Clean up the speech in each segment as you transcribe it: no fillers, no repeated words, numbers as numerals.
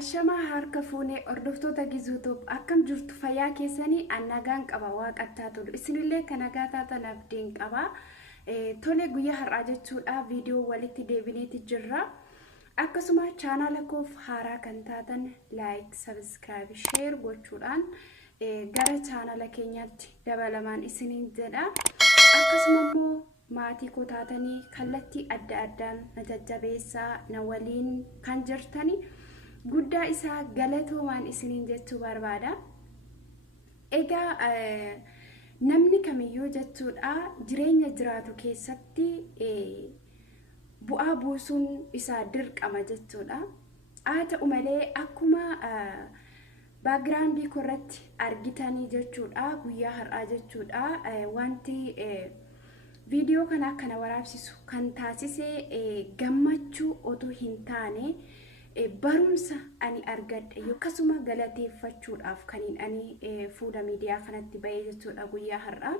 Ashama harka fuunee hordoftoota Gizuutoof akkam jirtu fayyaa keessanii annagaan qaba waaqattaa tolu isinillee kan nagaa taatan abdiin qaba. Tole guyyaa har'aa jechuudha viidiyoo walitti deebineeti jirra. Akkasuma chaanaala koof haaraa kan taatan like, subscribe, share gochuudhaan gara chaanaala keenyaatti dabalamaan isiniin jedha. Akkasuma immoo maatii koo taatanii kallattii adda addaan na jajjabeessaa na waliin kan jirtanii guddaa isaa galatoomaan isiniin jechuu barbaada. Egaa namni kamiyyuu jechuudha jireenya jiraatu keessatti bu'aa buusuun isaa dirqama jechuudha. Haa ta'u malee akkuma backgroundii korratti argitanii jechuudha guyyaa har'aa jechuudha wanti viidiyoo kana akkana waraabsisu kan taasise gammachuu otoo hin taane barumsa ani argadhe akkasuma galateeffachuudhaaf kan ani fuula miidiyaa kanatti ba'ee jechuudha guyyaa har'aa.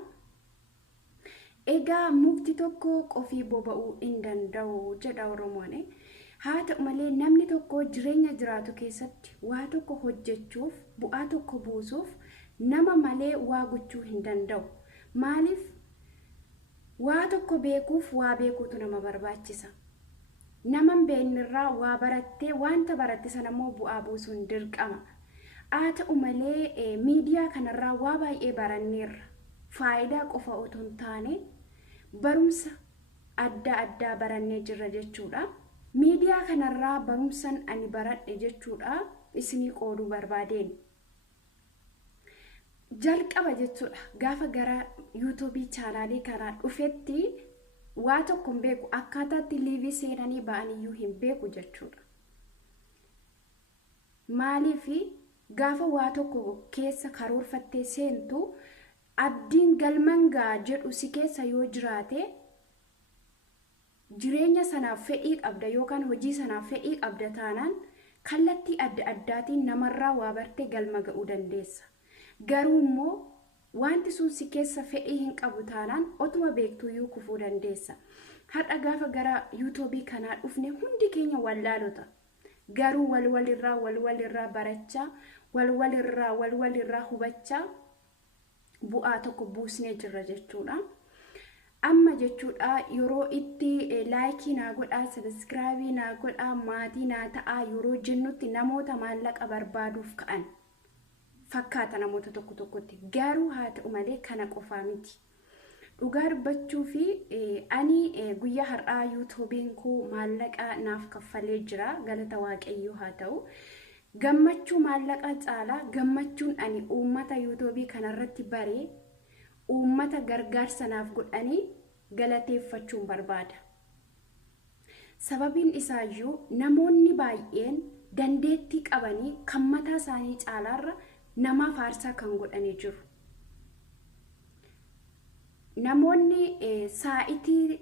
Egaa mukti tokko qofii boba'uu hin danda'u jedha Oromoon. Haa ta'u malee namni tokko jireenya jiraatu keessatti waa tokko hojjechuuf bu'aa tokko buusuuf nama malee waa gochuu hin danda'u. Maaliif? Waa tokko beekuuf waa beekuutu nama barbaachisa. Naman beeknirraa waa barattee wanta baratte sana immoo bu'aa buusuun dirqama. Haa ta'u malee miidiyaa kanarraa waa baay'ee baranneerra. Faayidaa qofa otoo hin taane barumsa adda addaa barannee jirra jechuudha. Miidiyaa kanarraa barumsan ani baradhe jechuudha isinii qooduu barbaadeen. Jalqaba jechuudha gaafa gara yuutuubii chaanaalii kanaa dhufetti waa tokko hin beeku akkaataatti liivii seenanii ba'aniyyuu hin beeku jechuudha. Maaliif gaafa waa tokko keessa karoorfattee seentu abdiin galmangaa jedhu si keessa yoo jiraate jireenya sanaaf fedhii qabda yookaan hojii sanaaf fedhii qabda taanaan kallattii adda addaatiin namarraa waa bartee galma ga'uu dandeessa. Garuu immoo wanti sun si keessa fedhii hin qabu taanaan otuma beektuyyuu kufuu dandeessa. Har'a gaafa gara yuutuubii kanaa dhufne hundi keenya wallaalota. Garuu walirraa barachaa, walirraa hubachaa bu'aa tokko buusnee jirra jechuudha. Amma jechuudha yeroo itti laayikii naa godhaa, sabiskiraabii naa godhaa, maatii naa ta'aa yeroo jennutti namoota maallaqa barbaaduuf ka'an. Fakkaata namoota tokkotti garuu haa ta'u malee kana qofaa miti. Dhugaa dubbachuu fi ani guyyaa har'aa yuutuubiin koo maallaqa naaf kaffalee jira galata waaqayyoo haa ta'u. Gammachuu maallaqa caalaa gammachuun ani uummata yuutuubii kanarratti baree uummata gargaarsa naaf godhanii galateeffachuun barbaada. Sababiin isaayyuu namoonni baay'een dandeettii qabanii kan mataa isaanii caalaarra nama faarsaa kan godhanii jiru. Namoonni saa'itii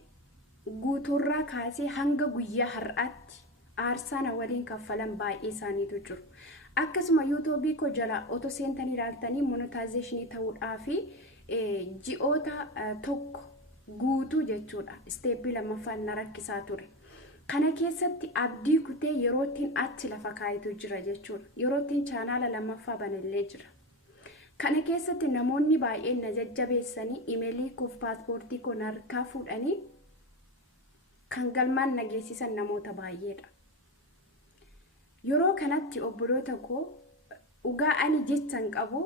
guutuurraa kaasee hanga guyyaa har'aatti aarsaa na waliin kaffalan baay'ee isaaniitu jiru. Akkasuma yuutuubii koo jala otoo seentanii ilaaltanii monetaayizeeshinii ta'uudhaaf ji'oota tokko guutuu jechuudha. Isteeppii lammaffaan na rakkisaa ture. Kana keessatti abdii kutee yerootiin achi lafa kaayitu jira jechuudha. Yerootiin chaanaala lammaffaa banallee jira. Kana keessatti namoonni baay'een na jajjabeessanii imeelii koof paaspoortii koo harkaa fuudhanii kan galmaan na geessisan namoota baay'eedha. Yeroo kanatti obboloota koo dhugaa ani jechan qabu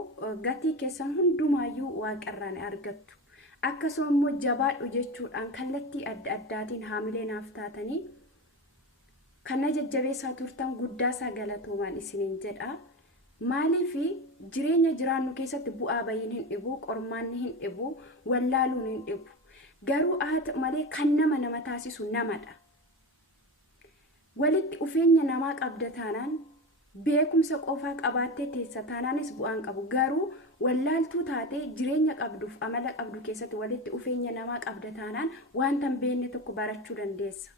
gatii keessan hundumaayyuu waaqarraan argattu. Akkasuma immoo jabaadhu jechuudhaan kallattii adda addaatiin haamilee naaf taatanii kana jajjabeessaa turtan guddaasaa galatoomaan isiniin jedha. Maaliif jireenya jiraannu keessatti bu'aa bayiin hin dhibu, qormaanni hin dhibu, wallaaluun hin dhibu. Garuu haa ta'u malee kan nama taasisu namadha. Walitti dhufeenya namaa qabda taanaan beekumsa qofaa qabaattee teessa taanaanis bu'aan qabu. Garuu wallaaltuu taatee jireenya qabduuf amala qabdu keessatti walitti dhufeenya namaa qabda taanaan wanta hin beekne tokko barachuu dandeessa.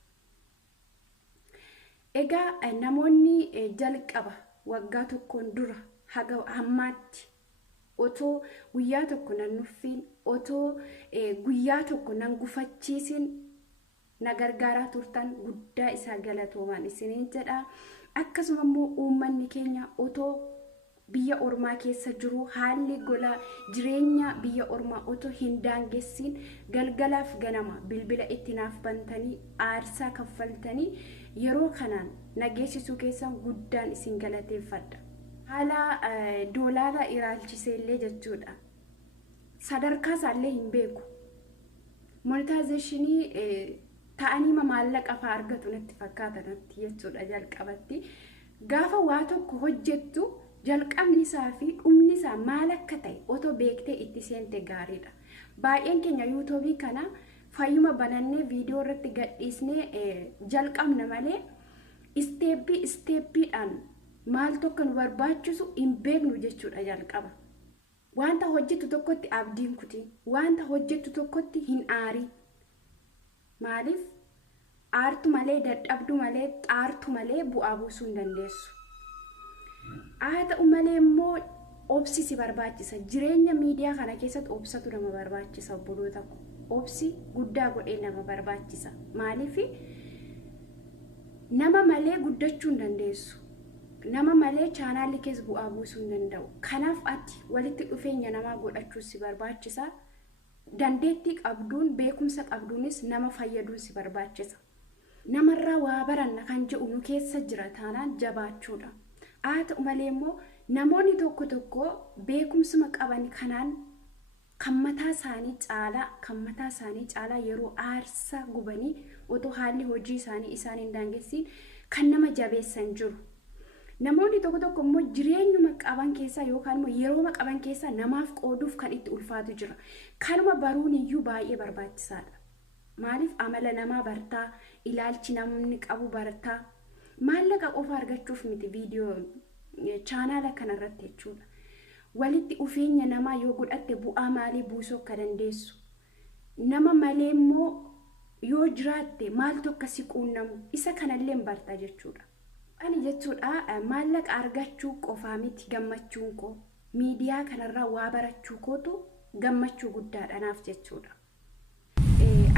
Egaa namoonni jalqaba waggaa tokkoon dura haga hammaatti otoo guyyaa tokko nan nuffiin otoo guyyaa tokko nan gufachiisin na gargaaraa turtan guddaa isaa galatoomaan isiniin jedha. Akkasuma immoo uummanni keenya otoo biyya ormaa keessa jiru haalli gola jireenya biyya ormaa otoo hin daangessin galgalaaf ganama bilbila itti naaf bantanii aarsaa kaffaltanii yeroo kanaan nageessisuu keessan guddaan isin galateeffadha. Haala doolaara ilaalchisee illee jechuudha. Sadarkaa isaallee hin beeku. Monetization ta'anii maallaqa fa'aa argatu natti fakkaata natti jechuudha jalqabatti. Gaafa waa tokko hojjettu jalqabni isaa fi dhumni isaa maal akka ta'e otoo beektee itti seente gaariidha. Baay'een keenya yuutuubii kana fayyuma banannee viidiyoo irratti gadhiisnee jalqabna malee isteeppiidhaan maal tokko nu barbaachisu hin beeknu jechuudha jalqaba. Wanta hojjettu tokkotti abdiin kuti, wanta hojjettu tokkotti hin aarii. Maaliif aartu malee dadhabdu malee xaartu malee bu'aa buusuu hin dandeessu. Haa ta'u malee immoo obsi si barbaachisa. Jireenya miidiyaa kana keessatti obsatu nama barbaachisa obboloota ko. Obsi guddaa godhee nama barbaachisa. Maaliif nama malee guddachuu hin dandeessu. Nama malee chaanaalli keessa bu'aa buusuu hin danda'u. Kanaaf ati walitti dhufeenya namaa godhachuu si barbaachisa. Dandeettii qabduun beekumsa qabduunis nama fayyaduun si barbaachisa. Namarraa waa baranna kan jedhu nu keessa jira taanaan jabaachuudha. Haa ta'u malee immoo namoonni tokko tokko beekumsuma qaban kanaan kan mataa isaanii caalaa yeroo aarsaa gubanii otoo haalli hojii isaanii isaan hin daangessiin kan nama jabeessan jiru. Namoonni tokko tokko immoo jireenyuma qaban keessaa yookaan immoo yerooma qaban keessaa namaaf qooduuf kan itti ulfaatu jira. Kanuma baruun iyyuu baay'ee barbaachisaadha. Maaliif amala namaa bartaa, ilaalchi namni qabu bartaa. Maallaqa qofa argachuuf miti viidiyoo chaanaala kanarratti jechuudha. Walitti dhufeenya namaa yoo godhatte bu'aa maalii buusuu akka dandeessu. Nama malee immoo yoo jiraatte maaltu akka si quunnamu isa kanallee barta jechuudha. Ani jechuudha maallaqa argachuu qofaa miti gammachuun koo. Miidiyaa kanarraa waa barachuu kootu gammachuu guddaadha naaf jechuudha.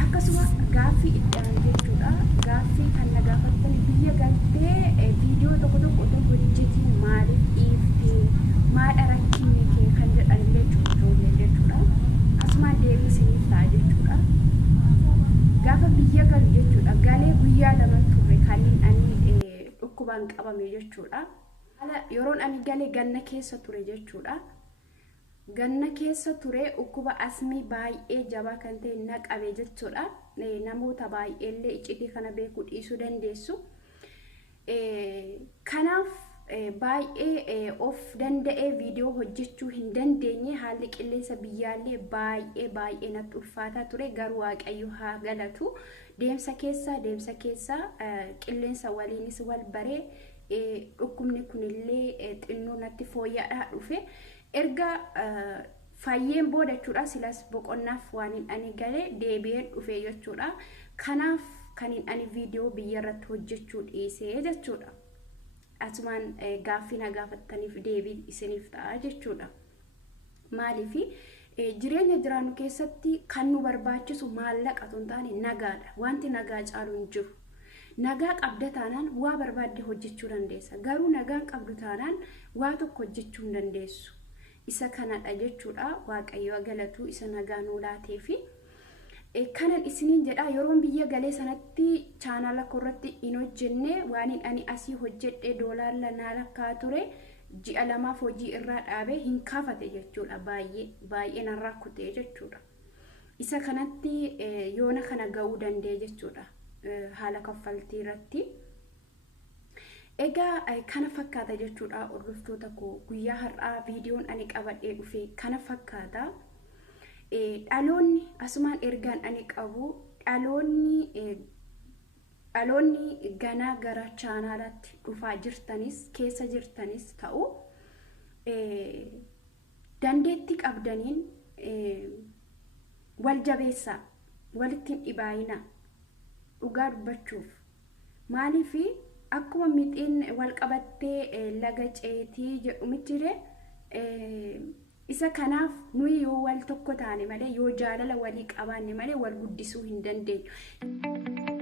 Akkasuma gaaffii iddaan jechuudha. Gaaffii kan na gaafattan biyya galtee viidiyoo tokko otoo hojjetiin maaliif dhiiftee maadha rakkinni kee kan jedhanillee jechuudha. Asumaan deebisiniif ta'a jechuudha. Gaafa biyya galu jechuudha. Galee guyyaa lama turre kanneen ani dhukkubaan qabame jechuudha. Yeroon ani galee ganna keessa ture jechuudha. Ganna keessa ture dhukkuba asmii baay'ee jabaa kan ta'e na qabe jechuudha. Namoota baay'eellee iccitii kana beekuu dhiisuu dandeessu. Kanaaf baay'ee of danda'ee viidiyoo hojjechuu hin dandeenye haalli qilleensa biyyaallee baay'ee natti ulfaataa ture. Garuu Waaqayyo haa galatu. Deemsa keessa qilleensa waliinis wal baree dhukkubni kunillee xinnoo natti fooyya'aa dhufe. Erga fayyeen booda jechuudha silas boqonnaaf waan ani galee deebi'een dhufe jechuudha. Kanaaf kan ani viidiyoo biyya irratti hojjechuu dhiisee jechuudha. Asumaan gaaffii na gaafattaniif deebiin isiniif ta'a jechuudha. Maaliif jireenya jiraannu keessatti kan nu barbaachisu maallaqa osoo hin taane nagaadha. Wanti nagaa caalu hin jiru. Nagaa qabda taanaan waa barbaadde hojjechuu dandeessa. Garuu nagaan qabdu taanaan waa tokko hojjechuu hin dandeessu. Isa kanadha jechuudha. Waaqayyo galatu isa nagaa nuu laateefi kanan isiniin jedha yeroon biyya galee sanatti chaanaala korratti hin hojjenne waan ani asii hojjedhe doolaarla naa lakkaa ture ji'a lamaaf hojii irraa dhaabee hin kaafate jechuudha. Baay'ee narraa kutee jechuudha. Isa kanatti yoona kana ga'uu danda'e jechuudha. Haala kaffaltii irratti. Egaa kana fakkaata jechuudha hordoftoota koo guyyaa har'aa viidiyoon ani qabadhee dhufe kana fakkaata. Dhaloonni asumaan ergaan ani qabu dhaloonni ganaa gara chaanaalatti dhufaa jirtanis keessa jirtanis ta'u dandeettii qabdaniin wal jabeessaa walitti hin dhibaayina dhugaa dubbachuuf. Maaliif akkuma mixiin wal qabattee laga ceetii jedhu michire isa kanaaf nuyi yoo wal tokko taane malee yoo jaalala walii qabaanne malee wal guddisuu hin dandeenyu.